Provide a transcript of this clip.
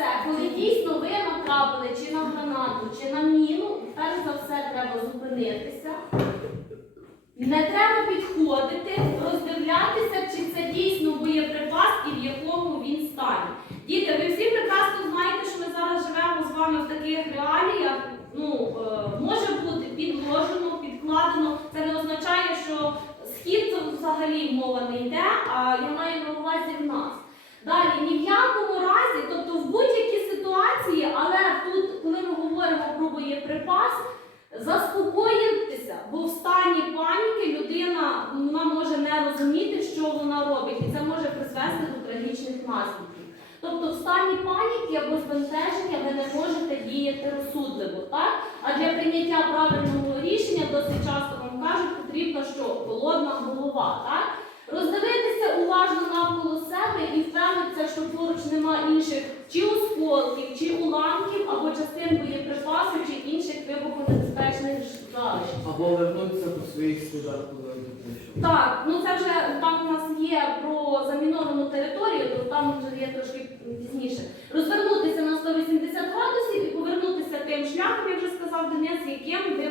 все, коли дійсно ви натрапили чи на гранату, чи на міну, перш за все треба зупинитися. Не треба підходити, роздивлятися, чи це дійсно боєприпас і в якому він стані. Діти, ви всі прекрасно знаєте, що ми зараз живемо з вами в таких реаліях. Ну, е, може бути підложено, підкладено. Це не означає, що схід взагалі мова не йде, а я маю на увазі в нас. Далі, ні в якому разі, тобто в будь-якій ситуації, але тут, коли ми говоримо про боєприпас, заспокоїтися, бо в стані паніки людина вона може не розуміти, що вона робить, і це може призвести до трагічних наслідків. Тобто в стані паніки або збентеження ви не можете діяти розсудливо, так? А для прийняття правильного рішення досить часто вам кажуть, потрібна що холодна голова, так? Роздивитися уважно навколо себе і впевнитися, що поруч нема інших чи осколків, чи уламків, або частин боєприпасу, чи інших вибухонебезпечних залишків. Або вернутися до своїх слідах, коли вони. Так, ну це вже там у нас є про заміновану територію, то там вже є трошки пізніше. Розвернутися на 180 градусів і повернутися тим шляхом, я вже сказав Денис, яким ви